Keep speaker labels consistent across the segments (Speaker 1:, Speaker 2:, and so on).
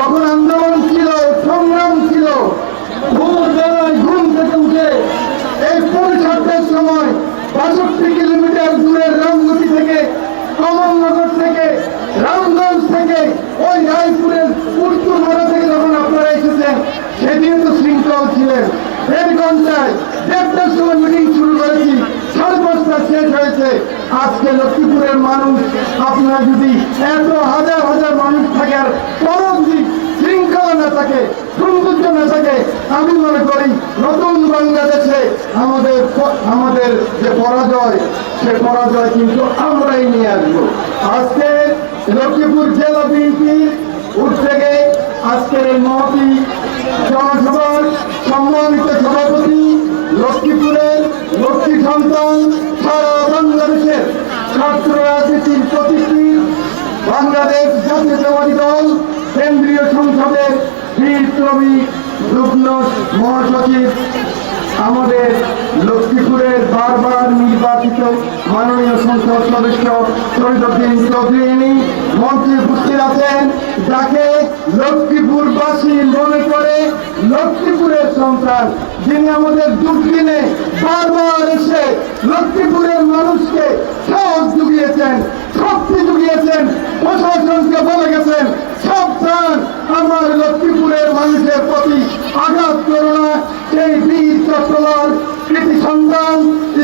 Speaker 1: যখন আন্দোলন ছিল, সংগ্রাম ছিল। ভোর বেলায় ঘুম থেকে উঠে এই পরিষদের সময় বাষট্টি কিলোমিটার দূরের রামগতি থেকে কমলনগর থেকে, রামগঞ্জ থেকে, ওই রায়পুরের উত্তর মারা থেকে যখন আপনারা এসেছেন, সেদিন তো শৃঙ্খল ছিলেন। দেড় ঘন্টায় দেড়টার সময় মিটিং শুরু করেছি, সাড়ে পাঁচটা শেষ হয়েছে। আজকে লক্ষ্মীপুরের মানুষ, আপনার যদি এত হাজার হাজার মানুষ থাকার পরম দিক শৃঙ্খলা না থাকে সৌন্দর্য না থাকে আমি মনে করি নতুন বাংলাদেশে আমাদের আমাদের যে পরাজয়, সে পরাজয় কিন্তু আমরাই নিয়ে আসব। আজকে লক্ষ্মীপুর জেলা বিএনপি উঠ থেকে আজকের এই মহতি বাংলাদেশ জাতীয়তাবাদী দল কেন্দ্রীয় সংসদের বীর শ্রমিক যুগ্ম মহাসচিব আমাদের লক্ষ্মীপুরের বারবার নির্বাচিত মাননীয় সংসদ সদস্য শহীদুদ্দিন চৌধুরী, মন্ত্রী উপস্থিত আছেন, যাকে লক্ষ্মীপুরবাসী মনে করে লক্ষ্মীপুরের সন্তান। যিনি আমাদের দুর্দিনে বারবার এসে লক্ষ্মীপুরের মানুষকে সাহস জুগিয়েছেন, শক্তি জুগিয়েছেন, প্রশাসনকে বলে গেছেন, সাবধান, আমার লক্ষ্মীপুরের মানুষের প্রতি আঘাত করো সন্তান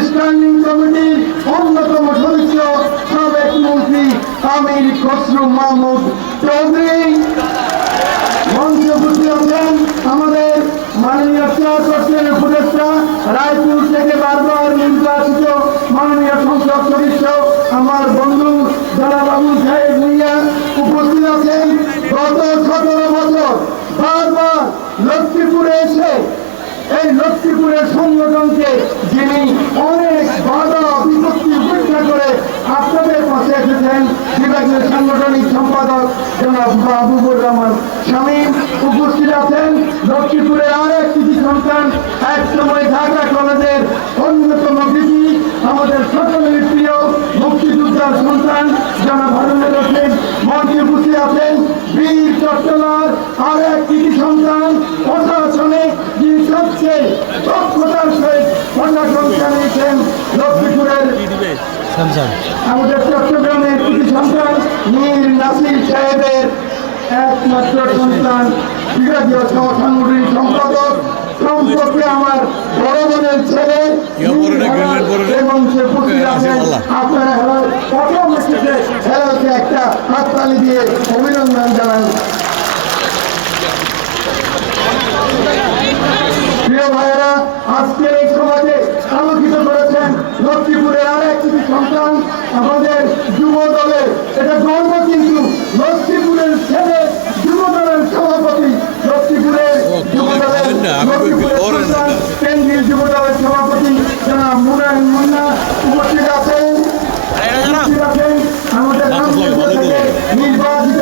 Speaker 1: স্ট্যান্ডিং কমিটির অন্যতম সদস্য সাবেক মন্ত্রী আমির খসরু মাহমুদ চৌধুরী মঞ্চে উপস্থিত আছেন আমাদের মাননীয় চেয়ারপারসনের উপদেষ্টা রায়পুর থেকে বারবার নির্বাচিত মাননীয় সংসদ সদস্য আমার বন্ধু যারা বাবু সাহেব ভুইয়া উপস্থিত আছেন গত সতেরো বছর বারবার লক্ষ্মীপুরে এসে এই লক্ষ্মীপুরের সংগঠনকে যিনি অনেক বাধা বিপত্তি উপেক্ষা করে আপনাদের পাশে এসেছেন বিভাগীয় সাংগঠনিক সম্পাদক জনাব মাহবুবুর রহমান শামীম উপস্থিত আছেন। লক্ষ্মীপুরের আর এক কৃষি সন্তান এক সময় ঢাকা কলেজের অন্যতম কৃষি, আমাদের সকলের প্রিয় মুক্তিযোদ্ধার সন্তান জনাব হারুনুর রশিদ মন্ত্রী উপস্থিত আছেন বীর চট্টলার আর এক কৃষি সন্তান প্রশাসনে যিনি সবচেয়ে দক্ষতার সহিত প্রশাসন চালিয়েছেন লক্ষ্মীপুরের আমাদের চট্টগ্রামের কৃষি সন্তান মীর নাসির সাহেবের একমাত্র সন্তান বিভাগীয় সহ সাংগঠনিক সম্পাদক সম্পর্কে আমার বড় বোনের ছেলে? এবং সে আছেন আপনারা হেলাল প্রথম এসেছে হেলালকে একটা হাততালি দিয়ে অভিনন্দন জানান। প্রিয় ভাইয়েরা আজকের এই সমাজে আলোকিত করেছেন লক্ষ্মীপুরের আর এক কিছু সন্তান আমাদের যুব দলের এটা গর্ব কিন্তু লক্ষ্মীপুরের ছেলে যুব দলের সভাপতি লক্ষ্মীপুরের যুব দলের
Speaker 2: করেন না, আমি কই
Speaker 1: লক্ষ্মীপুরের
Speaker 2: করেন না।
Speaker 1: সন্তান, কেন্দ্রীয় যুব দলের সভাপতি জনাব মুনায়ন মুন্না উপস্থিত আছেন উপস্থিত আছেন আমাদের রামপুর থেকে নির্বাচিত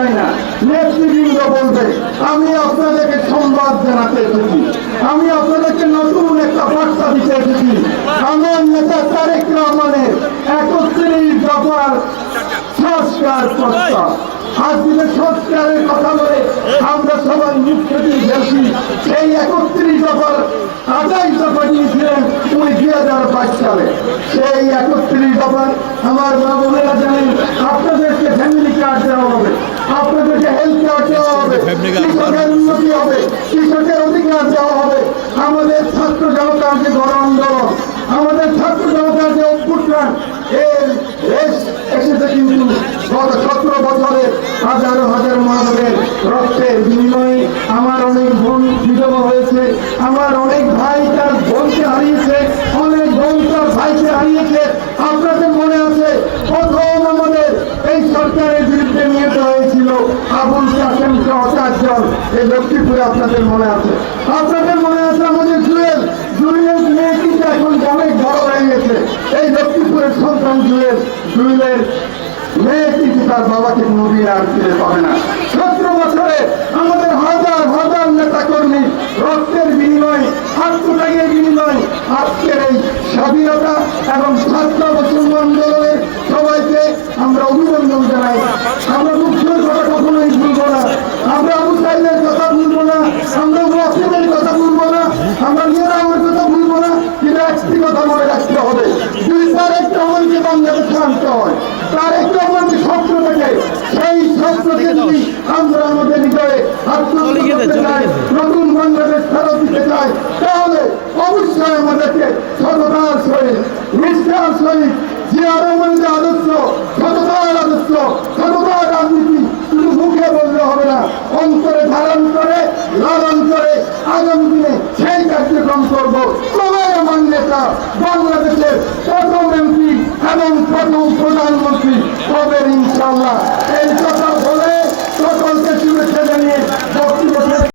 Speaker 1: চাই না। নেতৃবৃন্দ বলবে, আমি আপনাদেরকে সংবাদ জানাতে এসেছি। আমি আপনাদেরকে নতুন একটা বার্তা দিতে এসেছি। আমার নেতা তারেক রহমানের একত্রিশ দফার সংস্কার প্রস্তাব। আজকে সংস্কারের কথা বলে আমরা সবাই মুখ থেকে ফেলছি সেই একত্রিশ দফার আঠাইশ দফা দিয়েছিলেন উনি দুই হাজার বাইশ সালে। সেই একত্রিশ দফার আমার মা বোনেরা জানেন, আপনাদেরকে ফ্যামিলি কার্ড দেওয়া হবে। আপনাদেরকে হেলথ কার্ড দেওয়া হবে কৃষকের উন্নতি হবে কৃষকের অধিকার দেওয়া হবে আমাদের ছাত্র জনতার যে গণ আন্দোলন আমাদের ছাত্র জনতার যে অভ্যুত্থান এর রেশ এসেছে কিন্তু গত সতেরো বছরে হাজারো হাজার মানবের রক্তের বিনিময়ে আমার অনেক বোন বিধবা হয়েছে আমার অনেক ভাই তার বোনকে হারিয়েছে অনেক বোন তার ভাইকে হারিয়েছে। আপনাদের মনে আছে প্রথম আমাদের এই সরকারের বিরুদ্ধে আপন চাষেন চারজন। এই লক্ষ্মীপুর আপনাদের মনে আছে। আপনাদের মনে আছে আমাদের জুয়েল? জুয়েল মেয়ে এখন অনেক বড় হয়ে গেছে। এই লক্ষ্মীপুরের সন্তান জুয়েল। জুয়েলের মেয়ে কিন্তু তার বাবাকে নবীর আর ফিরে পাবে না? সতেরো বছরে আমাদের হাজার হাজার নেতা কর্মী রক্তের বিনিময় আত্মত্যাগের বিনিময় আজকের এই স্বাধীনতা এবং ছাত্র মুসলমান আন্দোলনের সবাইকে আমরা অভিনন্দন জানাই। আমরা মুখ্য সাইদের কথা ভুলবো না আমরা ওয়াসিমের কথা ভুলবো না আমরা নিরামের কথা ভুলবো না কিন্তু একটি কথা মনে রাখতে হবে। যদি তার একটা আমাকে বাংলাদেশে আনতে হয়। তার একটা আমাকে স্বপ্ন থাকে সেই স্বপ্নকে যদি আমরা আমাদের হৃদয়ে চাই নতুন বাংলাদেশ ফেরত দিতে চাই তাহলে অবশ্যই আমাদেরকে সততার সহিত নিষ্ঠার সহিত যে রহমান যে আদর্শ সততার আদর্শ মুখে বললে হবে না। অন্তরে ধারণ করে, লালন করে আগামী দিনে সেই কার্যক্রম করব। সবাই আমার নেতা বাংলাদেশের প্রথম এমপি এবং প্রথম প্রধানমন্ত্রী তবে ইনশাল্লাহ এই কথা বলে সকলকে শুভেচ্ছা জানিয়ে বক্তব্য